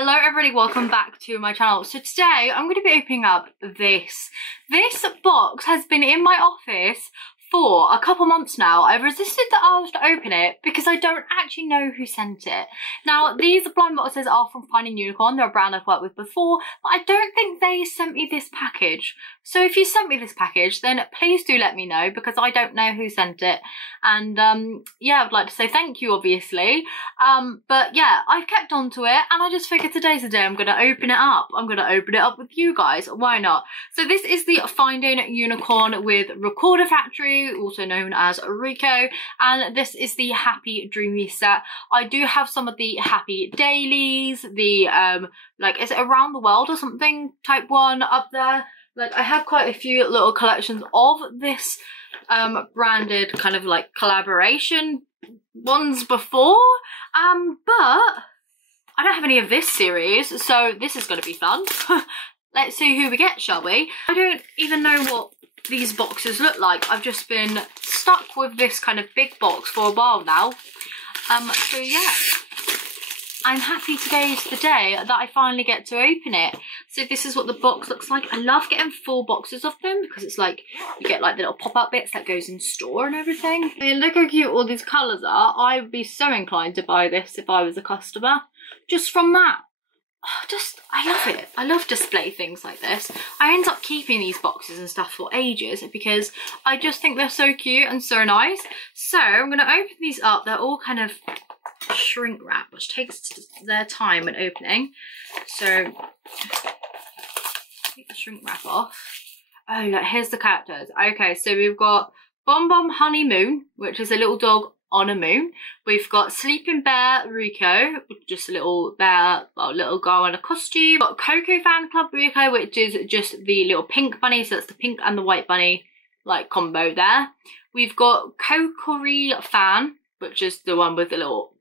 Hello everybody, welcome back to my channel. So today I'm going to be opening up this. This box has been in my office for a couple months now. I've resisted the urge to open it because I don't actually know who sent it. Now, these blind boxes are from Finding Unicorn. They're a brand I've worked with before, but I don't think they sent me this package. So if you sent me this package, then please do let me know because I don't know who sent it. And yeah, I'd like to say thank you, obviously. But yeah, I've kept on to it and I just figured today's the day I'm going to open it up. I'm going to open it up with you guys. Why not? So this is the Finding Unicorn with Recorder Factory, also known as RICO, and this is the Happy Dreamy set. I do have some of the Happy Dailies, the like, is it Around the World or something type one up there. Like, I have quite a few little collections of this branded kind of like collaboration ones before, but I don't have any of this series, so this is going to be fun. Let's see who we get, shall we? I don't even know what these boxes look like. I've just been stuck with this kind of big box for a while now. So yeah, I'm happy today is the day that I finally get to open it. So this is what the box looks like. I love getting full boxes of them because it's like, you get like the little pop-up bits that goes in store and everything. I mean, look how cute all these colours are. I would be so inclined to buy this if I was a customer. Just from that. Oh, I love it. I love display things like this. I end up keeping these boxes and stuff for ages because I just think they're so cute and so nice. So I'm going to open these up. They're all kind of shrink wrap, which takes their time when opening. So take the shrink wrap off. Oh, look, here's the characters. Okay, so we've got Bom Bom Honeymoon, which is a little dog on a moon. We've got Sleeping Bear Rico, just a little bear, well, little girl in a costume. We've got Coco Fan Club Rico, which is just the little pink bunny, so that's the pink and the white bunny like combo there. We've got Kokori Fan, which is the one with the little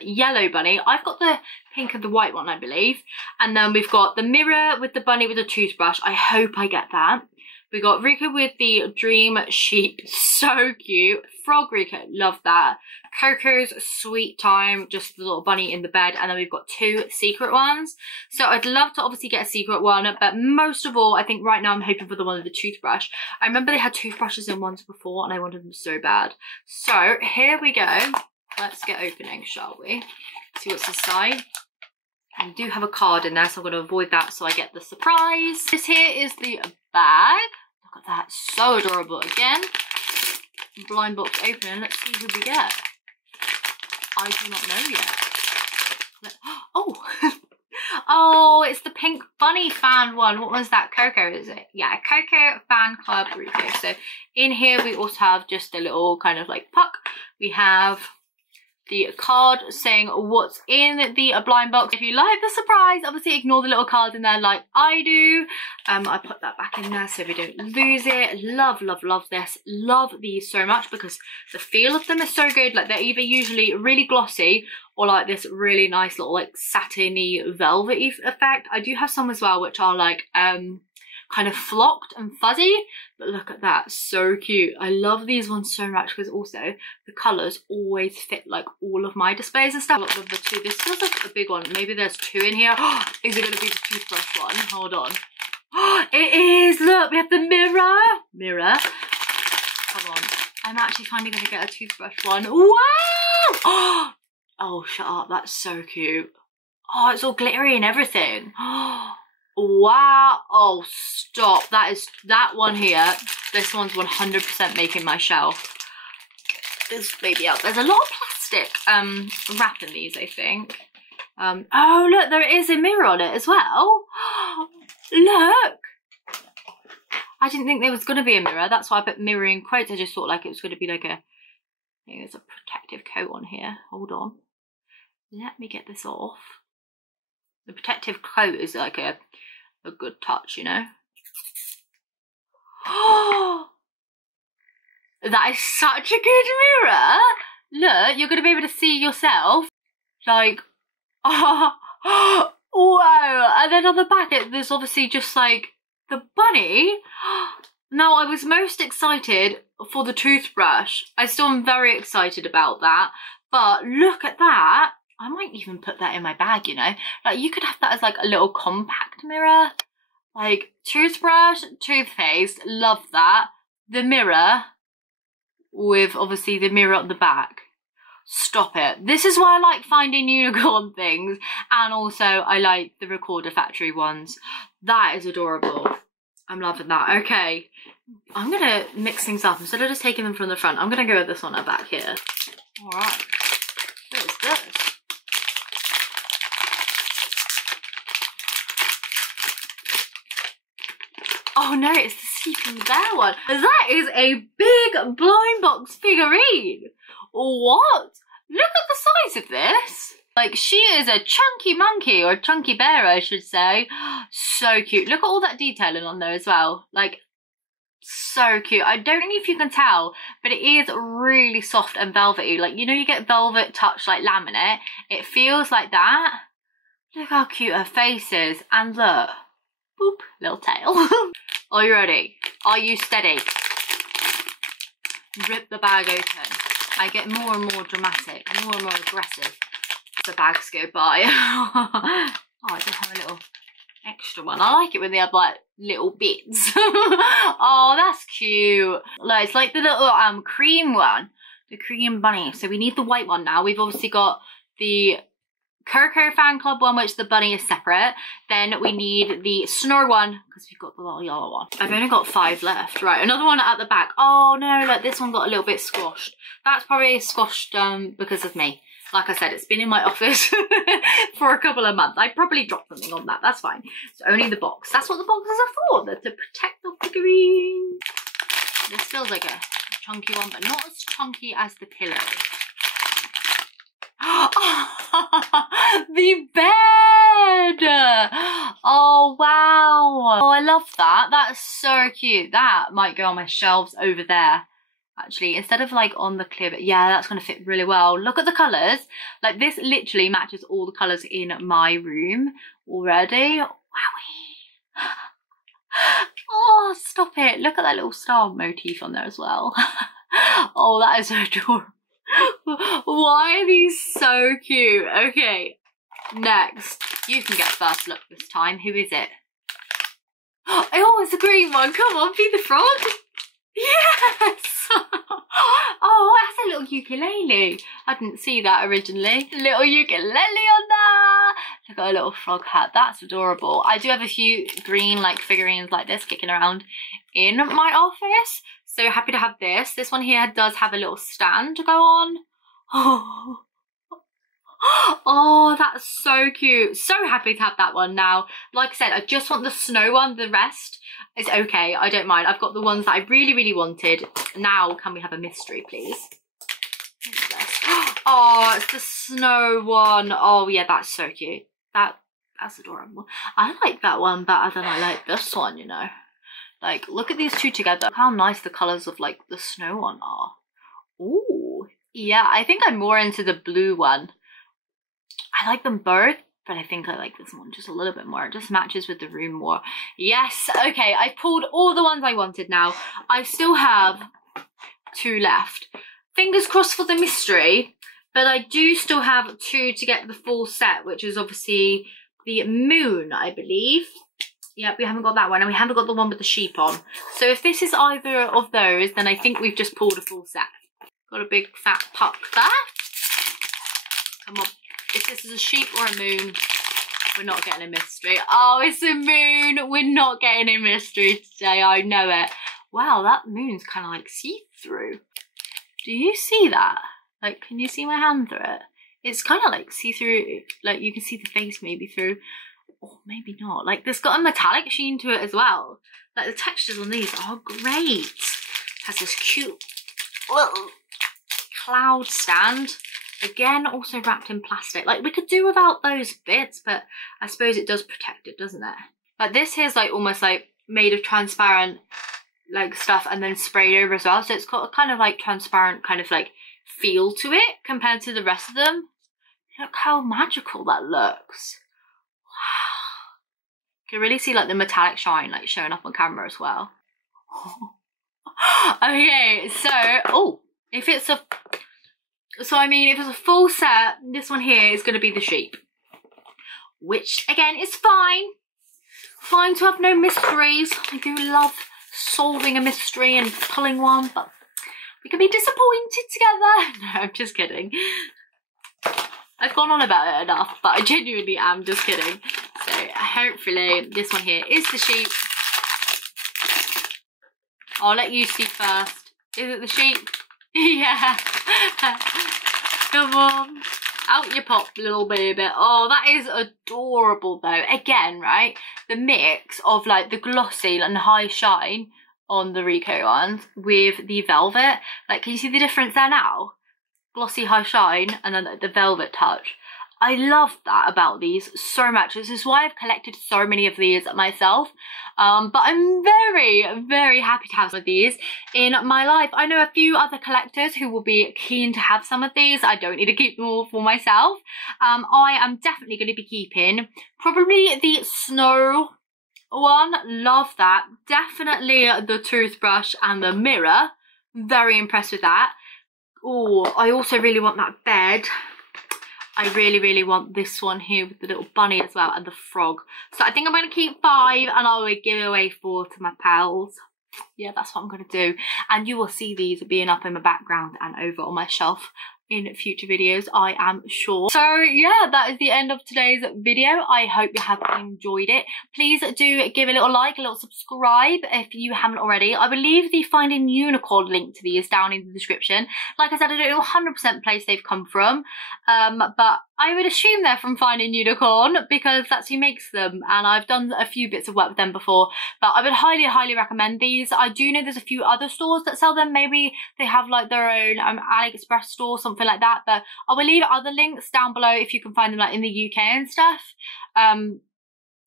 yellow bunny. I've got the pink and the white one, I believe. And then we've got the mirror with the bunny with a toothbrush. I hope I get that. We got Rico with the Dream Sheep, so cute. Frog Rico, love that. Coco's Sweet Time, just the little bunny in the bed. And then we've got two secret ones. So I'd love to obviously get a secret one, but most of all, I think right now I'm hoping for the one with the toothbrush. I remember they had toothbrushes in ones before and I wanted them so bad. So here we go. Let's get opening, shall we? See what's inside. And we do have a card in there, so I'm going to avoid that so I get the surprise. This here is the bag. Look at that, so adorable again. Blind box opening, let's see who we get. I do not know yet. Oh! Oh, it's the Pink Bunny fan one. What was that? Coco, is it? Yeah, Coco Fan Club Rico. So in here we also have just a little kind of like puck. We have the card saying what's in the blind box. If you like the surprise, obviously ignore the little cards in there like I do. I put that back in there so we don't lose it. Love, love, love this. Love these so much because the feel of them is so good. Like, they're either usually really glossy or like this really nice little like satiny velvety effect. I do have some as well which are like kind of flocked and fuzzy, but look at that, so cute. I love these ones so much because also the colours always fit like all of my displays and stuff. Look at the two. This feels like a big one. Maybe there's two in here. Is it going to be the toothbrush one? Hold on. It is. Look, we have the mirror. Come on. I'm actually finally going to get a toothbrush one. Wow! Oh, shut up. That's so cute. Oh, it's all glittery and everything. Wow. Oh, stop. That one here. This one's 100% making my shelf. This baby out. There's a lot of plastic wrap in these, I think. Oh, look, there is a mirror on it as well. Look. I didn't think there was going to be a mirror. That's why I put mirror in quotes. I just thought like it was going to be like a, I think there's a protective coat on here. Hold on. Let me get this off. The protective coat is like a good touch, you know. Oh, that is such a good mirror. Look, you're going to be able to see yourself. Like, oh, wow. And then on the back, there's obviously just like the bunny. Now, I was most excited for the toothbrush. I still am very excited about that. But look at that. I might even put that in my bag, you know? Like, you could have that as like a little compact mirror. Like, toothbrush, toothpaste, love that. The mirror with obviously the mirror at the back. Stop it. This is why I like finding unicorn things, and also I like the Recorder Factory ones. That is adorable. I'm loving that. Okay, I'm gonna mix things up. Instead of just taking them from the front, I'm gonna go with this one at back here. All right. What is this? Oh no, it's the Sleeping Bear one. That is a big blind box figurine. What? Look at the size of this. Like, she is a chunky monkey, or chunky bear, I should say. So cute. Look at all that detailing on there as well. Like, so cute. I don't know if you can tell, but it is really soft and velvety. Like, you know, you get velvet touch like laminate. It feels like that. Look how cute her face is. And look. Boop. Little tail. Are you ready? Are you steady? Rip the bag open. I get more and more dramatic, more and more aggressive as the bags go by. Oh, I do have a little extra one. I like it when they have like little bits. Oh, that's cute. Like, it's like the little cream one, the cream bunny. So we need the white one now. We've obviously got the Coco Fan Club one, which the bunny is separate. Then we need the Snore one, because we've got the little yellow one. I've only got 5 left. Right, another one at the back. Oh no, look, this one got a little bit squashed. That's probably squashed because of me. Like I said, it's been in my office for a couple of months. I probably dropped something on that. That's fine. It's only the box. That's what the boxes are for. They're to protect the figurine. This feels like a chunky one, but not as chunky as the pillow. The bed! Oh wow! Oh, I love that. That's so cute. That might go on my shelves over there. Actually, instead of like on the clear bit. Yeah, that's going to fit really well. Look at the colours. Like, this literally matches all the colours in my room already. Wowie! Oh, stop it. Look at that little star motif on there as well. Oh, that is so adorable. Why are these so cute? Okay, next. You can get first look this time. Who is it? Oh, it's a green one. Come on, be the frog. Yes! Oh, that's a little ukulele. I didn't see that originally. Little ukulele on there. Look at a little frog hat. That's adorable. I do have a few green like figurines like this kicking around in my office. So happy to have this. This one here does have a little stand to go on. Oh, oh, that's so cute. So happy to have that one now. Like I said, I just want the snow one. The rest is okay. I don't mind. I've got the ones that I really, really wanted. Now, can we have a mystery, please? Oh, it's the snow one. Oh, yeah, that's so cute. That's adorable. I like that one better than I like this one, you know. Like, look at these two together. How nice the colours of, like, the snow one are. Ooh. Yeah, I think I'm more into the blue one. I like them both, but I think I like this one just a little bit more. It just matches with the room more. Yes, okay, I've pulled all the ones I wanted now. I still have 2 left. Fingers crossed for the mystery, but I do still have 2 to get the full set, which is obviously the moon, I believe. Yep, we haven't got that one, and we haven't got the one with the sheep on. So if this is either of those, then I think we've just pulled a full set. Got a big fat puck there. Come on. If this is a sheep or a moon, we're not getting a mystery. Oh, it's a moon. We're not getting a mystery today. I know it. Wow, that moon's kind of like see-through. Do you see that? Like, can you see my hand through it? It's kind of like see-through. Like, you can see the face maybe through. Or maybe not. Like, there's got a metallic sheen to it as well. Like, the textures on these are great. Has this cute little cloud stand. Again, also wrapped in plastic. Like, we could do without those bits, but I suppose it does protect it, doesn't it? Like, this here's like almost like made of transparent like stuff and then sprayed over as well. So it's got a kind of like transparent kind of like feel to it compared to the rest of them. Look how magical that looks. Wow. You can really see like the metallic shine like showing up on camera as well. Okay, so, oh, if it's a So I mean, if it's a full set, this one here is going to be the sheep, which again is fine. Fine to have no mysteries. I do love solving a mystery and pulling one, but we can be disappointed together. No, I'm just kidding. I've gone on about it enough, but I genuinely am just kidding. So hopefully this one here is the sheep. I'll let you see first. Is it the sheep? Yeah. Come on. Out you pop, little baby. Oh, that is adorable though. Again, right? The mix of like the glossy and high shine on the RICO ones with the velvet. Like, can you see the difference there now? Glossy high shine and then the velvet touch. I love that about these so much. This is why I've collected so many of these myself. But I'm very, very happy to have some of these in my life. I know a few other collectors who will be keen to have some of these. I don't need to keep them all for myself. I am definitely going to be keeping probably the snow one. Love that. Definitely the toothbrush and the mirror. Very impressed with that. Oh, I also really want that bed. I really, really want this one here with the little bunny as well and the frog. So I think I'm going to keep 5 and I will give away 4 to my pals. Yeah, that's what I'm going to do. And you will see these being up in my background and over on my shelf in future videos, I am sure. So yeah, that is the end of today's video. I hope you have enjoyed it. Please do give a little like, a little subscribe if you haven't already. I will leave the Finding Unicorn link to these down in the description. Like I said, I don't know 100% place they've come from, but I would assume they're from Finding Unicorn because that's who makes them, and I've done a few bits of work with them before, but I would highly, highly recommend these. I do know there's a few other stores that sell them. Maybe they have like their own AliExpress store, something like that, but I will leave other links down below if you can find them like in the UK and stuff.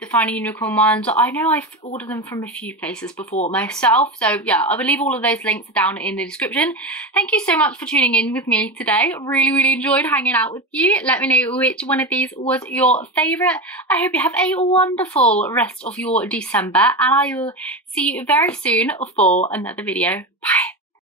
The Finding Unicorn ones, I know I've ordered them from a few places before myself, so yeah, I will leave all of those links down in the description. Thank you so much for tuning in with me today. Really, really enjoyed hanging out with you. Let me know which one of these was your favourite. I hope you have a wonderful rest of your December, and I will see you very soon for another video. Bye.